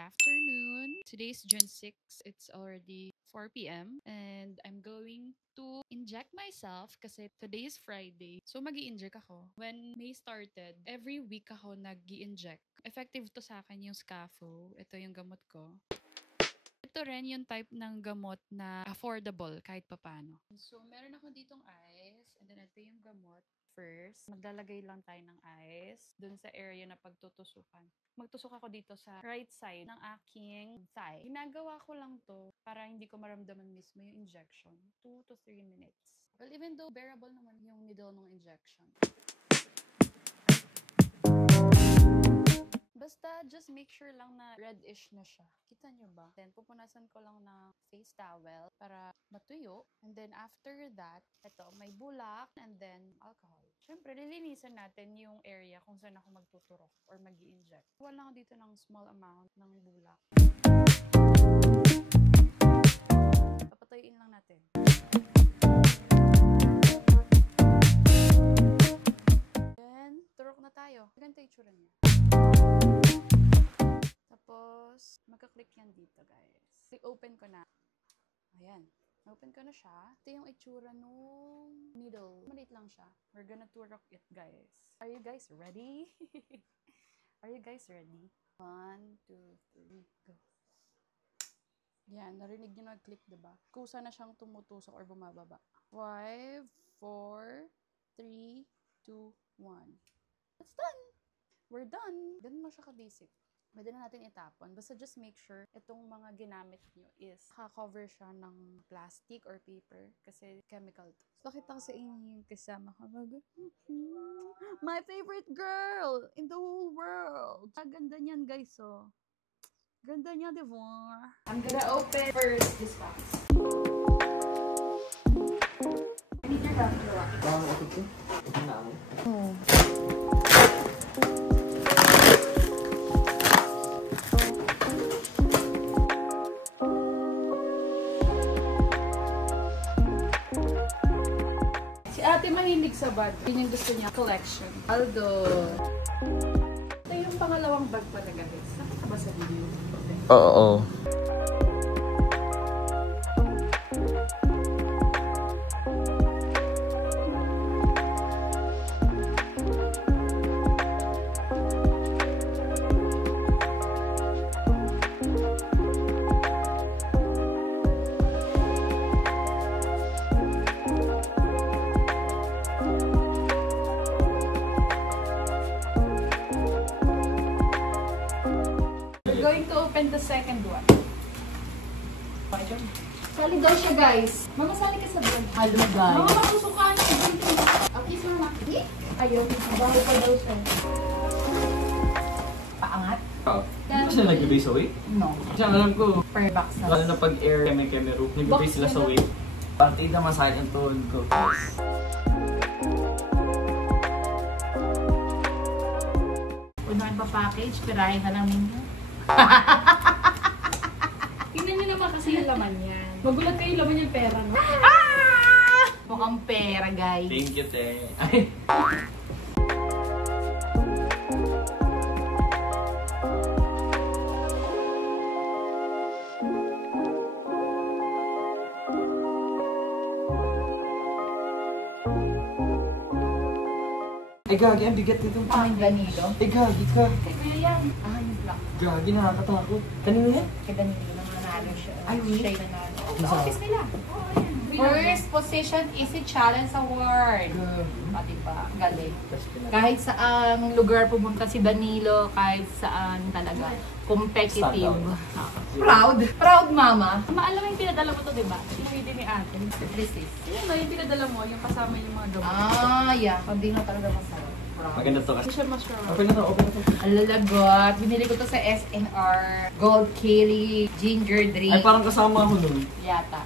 afternoon. Today's June 6. It's already 4 p.m. and I'm going to inject myself kasi today is Friday. So mag-i-inject ako. When May started, every week ako nag-i-inject. Effective to sa akin yung Scafo. Ito yung gamot ko. Ito rin yung type ng gamot na affordable kahit papano. So meron ako ditong ice and then ito yung gamot. First, maglalagay lang tayo ng ice dun sa area na pagtutusukan. Magtusok ako dito sa right side ng aking thigh. Ginagawa ko lang to para hindi ko maramdaman mismo yung injection. 2 to 3 minutes. Well, even though bearable naman yung needle ng injection. Basta, just make sure lang na reddish na siya. Kita nyo ba? Then, pupunasan ko lang ng face towel para matuyo. And then, after that, ito, may bulak and then alcohol. Siyempre, lilinisan natin yung area kung saan ako magtuturok or mag-i-inject. Wala ako dito ng small amount ng bulak. Papatuyuin lang natin. Then, turok na tayo. Ganito yung itsura niya. Tapos, magka-click yan dito, guys. I-open ko na. Ayan. Open ko na siya. Ito yung itsura nung needle. Maliit lang siya. We're gonna turok it, guys. Are you guys ready? Are you guys ready? 1, 2, 3, go. Yan. Narinig nyo nag-click, diba? Kusa na siyang tumutusok or bumababa. 5, 4, 3, 2, 1. It's done! We're done! Ganun lang siya ka-basic. Pwede na natin itapon. Basta just make sure itong mga ginamit nyo is cover siya ng plastic or paper kasi chemical to. Pakita ko sa inyo yung kasama ko. My favorite girl in the whole world! Ganda niyan, guys, oh. Ganda niya, diba? I'm gonna open first this box. I need your help, Joa. Parang ako ito? Ito na ako? Oo. Ate mahilig sa bag. Yun yung gusto niya. Collection. Aldo. Ito yung pangalawang bag pala, guys. Nakita ba sa video? Oo. Going to open the second one. Sali daw siya, guys. Mama, sali ka sa vlog. Hello, guys. Mama, makakusukan. Okay, so mama. Ayaw, bago pa daw siya. Paangat? Oo. Hindi sila nag-base sa weight? No. Kasi ang alam ko, Per box na. lalo na pag air keme-keme roof, nag-base sila sa weight. Partida masakit ang tuhod ko. Unahin pa package, pirahin na lang ninyo. Tingnan niyo naman kasi yung laman yan. Magulat kayo yung laman yung pera, no? Ah! Mukhang pera, guys. Thank you, te. Ay. Ay, gagi, ang bigat nito. Ang Danilo. Ay, gagi ka. Kaya kuya yan. Ah, yung black. Gagi, nakakatakot. Kanino yan? Kaya Danilo na nanalo siya. Ay, really? Siya yung nanalo. Isa. Office nila. Oo, yan. First position Easy Challenge Award. O, diba? Galing. Kahit saang lugar pumunta si Danilo, kahit saan talaga. Competitive. Proud. Proud, mama. Maalam mo yung pinadala mo to, diba? Pinamili ni ate. This is. Yun no, yung pinadala mo, yung kasama yung mga gamot. Ah, yeah. Pag di na talaga masarap. Maganda to kasi. Hindi siya masarap. Open na to, open na to. Alalagot. Binili ko to sa SNR. Gold Kelly Ginger Drink. Ay, parang kasama ako nun. Yata.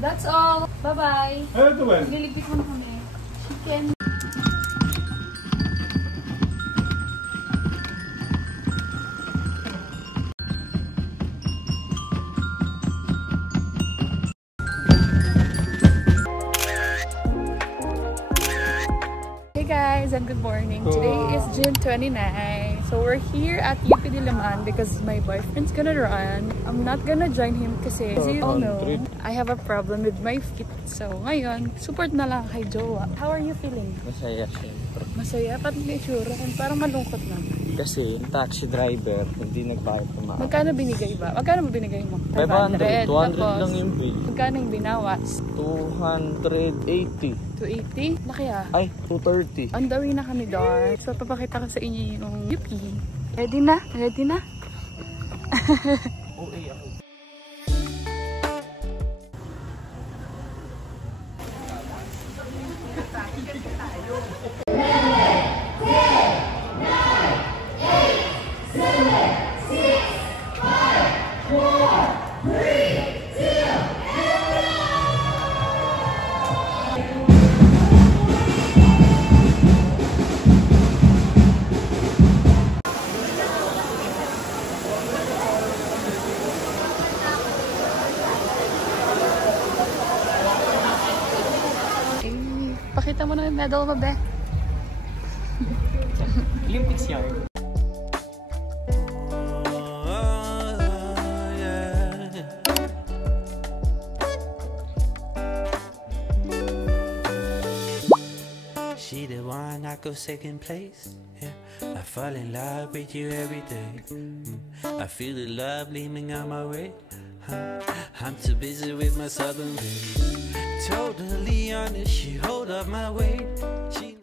That's all. Bye-bye. Ano to, Ben? Nilipit mo na kami. chicken. Hey guys, and good morning. Today is June 29. So we're here at UP Diliman because my boyfriend's gonna run. I'm not gonna join him kasi as you all know, I have a problem with my feet. So ngayon, support na lang kay Jowa. How are you feeling? Masaya syempre. Masaya? Parang may itsura. Parang malungkot lang. Kasi yung taxi driver, hindi nagbayad ng Magkano binigay ba? Magkano mo binigay mo? 500. 200 Tapos, lang yung bill. magkano yung binawas? 280. 280? Laki ah. Ay, 230. On the way na kami doon. So, papakita ko sa inyo yung UP. Ready na? Ready na? Okay ako. Pakita mo na yung medal mo, be. Olympics yan. She the one I go second place. Yeah, I fall in love with you every day. I feel the love leaning on my way. I'm too busy with my southern babe. Totally honest, she hold up my weight. She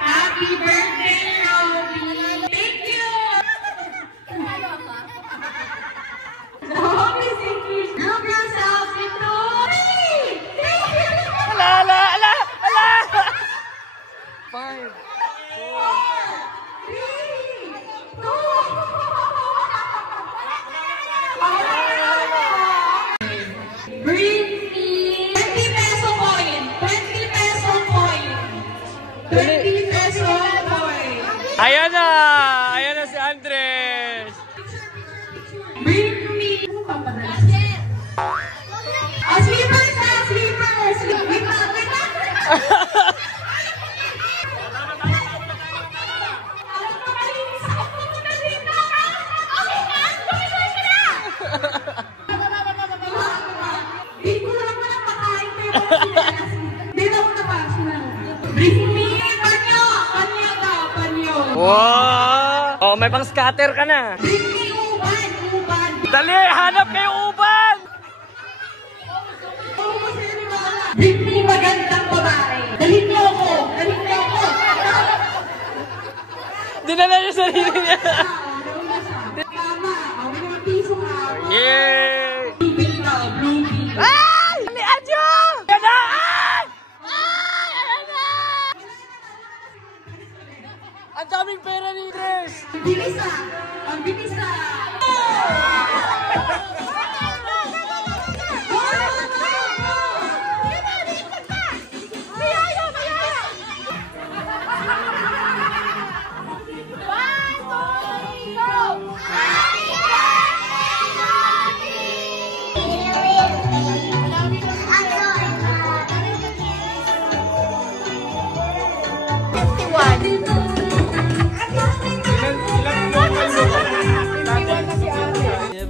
Happy birthday, Robby! Thank you! Robby, thank you! Group yourselves into 3! Thank you! Ala! 5, 4, 3, 2, bring me 20 peso coin! 20 peso coin! 20 peso coin! Ayan na! Ayan na si Andres! Bring me! Sleepers na! Sleepers! Wait lang! Bring me! Panyo! Panyo daw! Panyo! Wow! Oh, may pang scatter ka na. Bring me uban! Uban! Dali! Hanap kayo uban! Bring me magandang babae! Dalhin niyo ako! Dalhin niyo ako! Dinala niya sarili niya. Tama! Ang mga piso nga! Yay! Blue bill daw! Blue bill! Ay! Ni Adjo! Yan na! Ay! Ang daming pera ni Andres! Ang bilis ah! Ang bilis ah!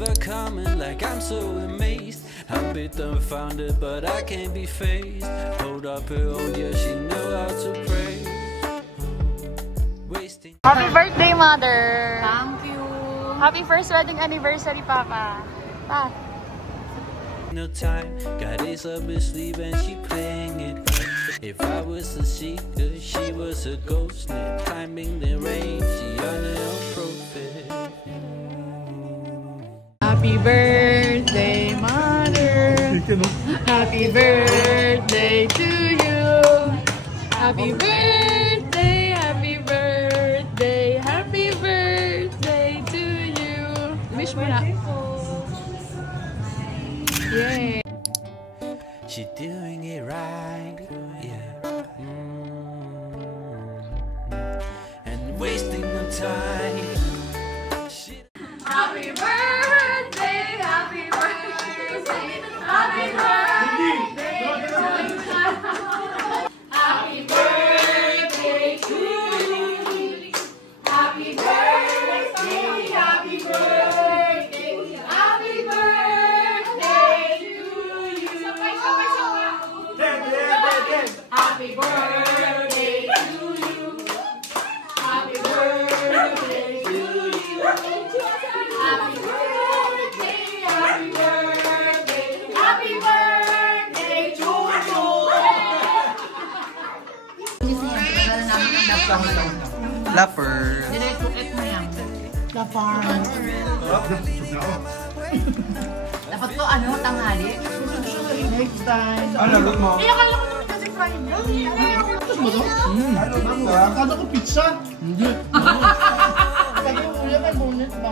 never coming like I'm so amazed. I'm a bit dumbfounded, but I can't be phased. Hold up her own, yeah, she know how to pray. Wasting. Happy birthday, Mother! Thank you! Happy first wedding anniversary, Papa! Pa! No time, got ace up her sleeve and she playing it right. If I was a seeker, she was a ghost, climbing the range, she on her own profile. Happy birthday, Mother! Happy birthday to you. Happy birthday, happy birthday, happy birthday to you. Wish mo na. Yay. She doing it right, yeah. And wasting no time. Happy birthday, happy birthday, happy birthday to you. Happy birthday, happy birthday, happy birthday to you. Happy birthday to you. Happy birthday to you. Happy birthday, happy birthday, happy birthday to you. Lapper. Direct mo yan. The farm. Dapat ko ano, tanghali? Next time. Ano, lagot mo? Eh, akala ko naman kasi fried. Tapos mo to? Akala ko pizza. Hindi. Sabi ko, kuya, may bonus ba?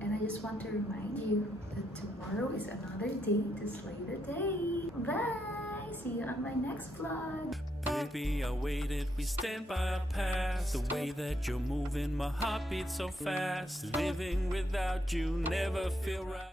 And I just want to remind you that tomorrow is another day to slay the day. Bye! See you on my next vlog. Baby, I waited, we stand by our past. The way that you're moving, my heart beats so fast. Living without you never feel right.